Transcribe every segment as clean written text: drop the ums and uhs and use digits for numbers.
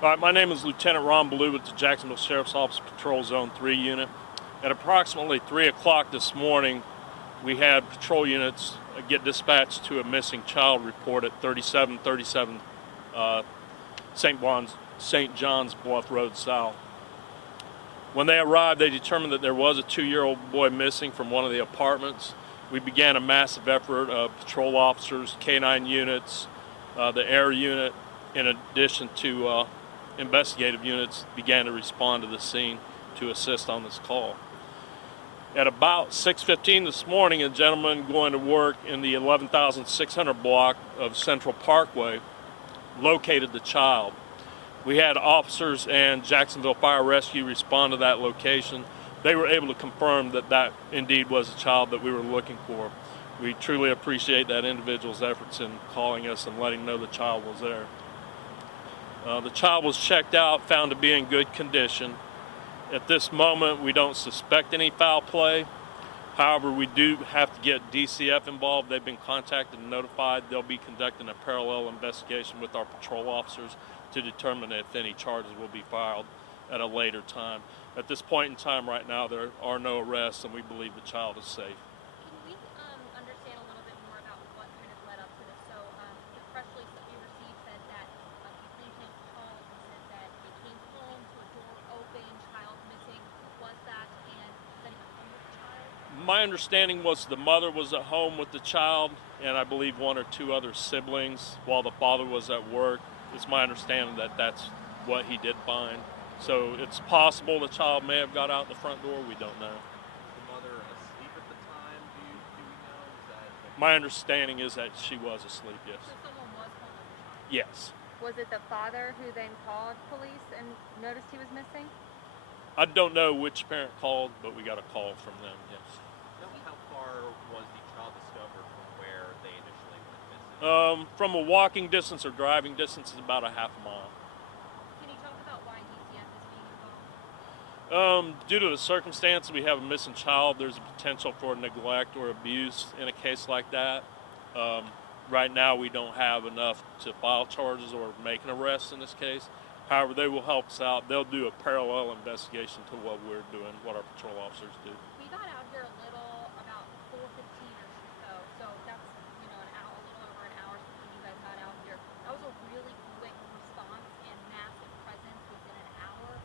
All right, my name is Lieutenant Ron Ballou with the Jacksonville Sheriff's Office Patrol Zone 3 unit. At approximately 3 o'clock this morning, we had patrol units get dispatched to a missing child report at 3737 St. John's Bluff Road South. When they arrived, they determined that there was a 2-year-old boy missing from one of the apartments. We began a massive effort of patrol officers, K-9 units, the air unit, in addition to investigative units, began to respond to the scene to assist on this call. At about 6:15 this morning, a gentleman going to work in the 11,600 block of Central Parkway located the child. We had officers and Jacksonville Fire Rescue respond to that location. They were able to confirm that that indeed was the child that we were looking for. We truly appreciate that individual's efforts in calling us and letting know the child was there. The child was checked out, found to be in good condition. At this moment, we don't suspect any foul play. However, we do have to get DCF involved. They've been contacted and notified. They'll be conducting a parallel investigation with our patrol officers to determine if any charges will be filed at a later time. At this point in time right now, there are no arrests, and we believe the child is safe. Can we understand a little bit more about what kind of led up to this? So the press release that we received said that the agent called and said that they came home to a door open, child missing. What was that? And then he went home with the child? My understanding was the mother was at home with the child, and I believe 1 or 2 other siblings while the father was at work. It's my understanding that that's what he did find. So it's possible the child may have got out the front door. We don't know. Was the mother asleep at the time? Do we know? My understanding is that she was asleep, yes. So someone was home with the child? Yes. Was it the father who then called police and noticed he was missing? I don't know which parent called, but we got a call from them, yes. How far was the child discovered from where they initially went missing? From a walking distance or driving distance is about a half a mile. Can you talk about why DCF is being involved? Due to the circumstance, we have a missing child. There's a potential for neglect or abuse in a case like that. Right now, we don't have enough to file charges or make an arrest in this case. However, they will help us out. They'll do a parallel investigation to what we're doing, what our patrol officers do. We got out here a little about 4:15 or so. So that's an hour, a little over an hour since you guys got out here. That was a really quick response and massive presence within an hour.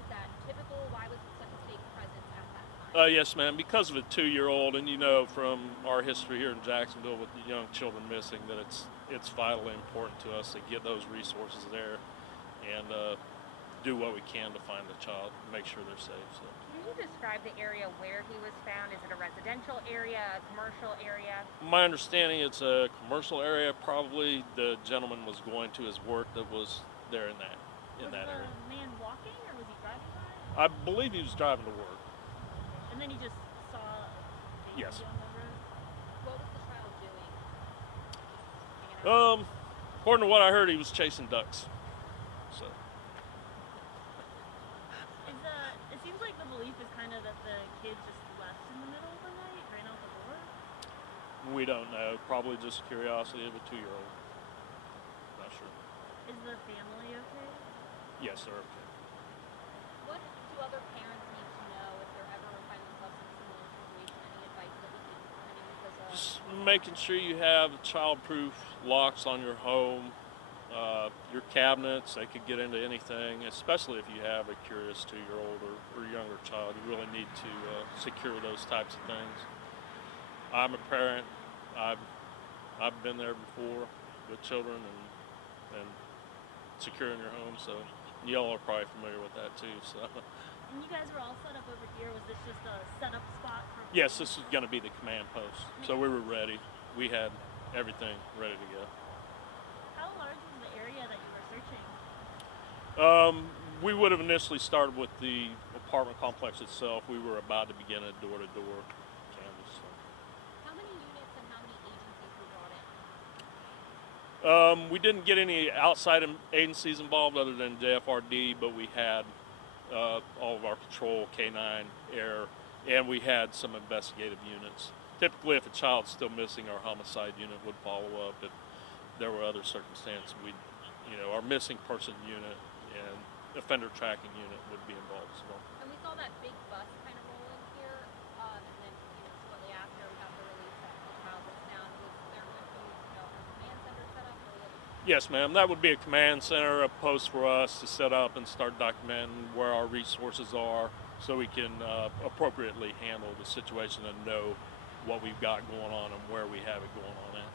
Is that typical? Why was it such a big presence at that time? Yes, ma'am. Because of a 2-year-old, and from our history here in Jacksonville with the young children missing, that it's vitally important to us to get those resources there and do what we can to find the child and make sure they're safe. So. Can you describe the area where he was found? Is it a residential area, a commercial area? My understanding, it's a commercial area. Probably the gentleman was going to his work that was there in that area. Was the man walking or was he driving by? I believe he was driving to work. And then he just saw a baby Yes. on the road? What was the child doing? Hanging out? According to what I heard, he was chasing ducks. So. It seems like the belief is kind of that the kid just left in the middle of the night, ran out the door. We don't know. Probably just curiosity of a 2-year-old. Not sure. Is the family okay? Yes, they're okay. What do other parents need to know if they're ever finding themselves in a similar situation? Any advice that we can use as a... Just making sure you have child-proof locks on your home, your cabinets. They could get into anything, especially if you have a curious 2-year-old or younger child. You really need to secure those types of things. I'm a parent. I've been there before with children and securing your home, so y'all are probably familiar with that too. So. And you guys were all set up over here. Was this just a setup spot for... Yes, this is going to be the command post. So we were ready. We had everything ready to go. How large was the area that you were searching? We would have initially started with the apartment complex itself. We were about to begin a door-to-door canvass. So. How many units and how many agencies were brought in? We didn't get any outside agencies involved other than JFRD, but we had all of our patrol, K-9, air, and we had some investigative units. Typically, if a child's still missing, our homicide unit would follow up. If there were other circumstances, we'd our missing person unit and offender tracking unit would be involved as well. And we saw that big bus kind of roll in here, and then shortly after we got the release that the child was found. Was there going to be a command center set up, or what? Yes, ma'am. That would be a command center, a post for us to set up and start documenting where our resources are, so we can appropriately handle the situation and know what we've got going on and where we have it going on at.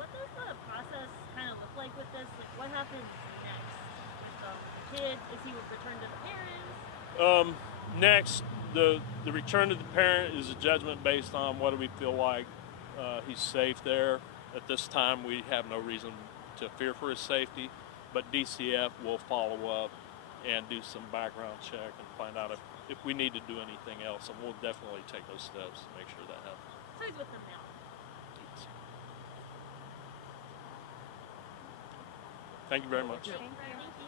What does the process kind of look like with this? Like, what happens next with the kid? Is he returned to the parents? Next, the return to the parent is a judgment based on whether we feel like he's safe there. At this time, we have no reason to fear for his safety, but DCF will follow up and do some background check and find out if we need to do anything else, and we'll definitely take those steps to make sure that happens. So he's with them now. Thank you very much. Thank you.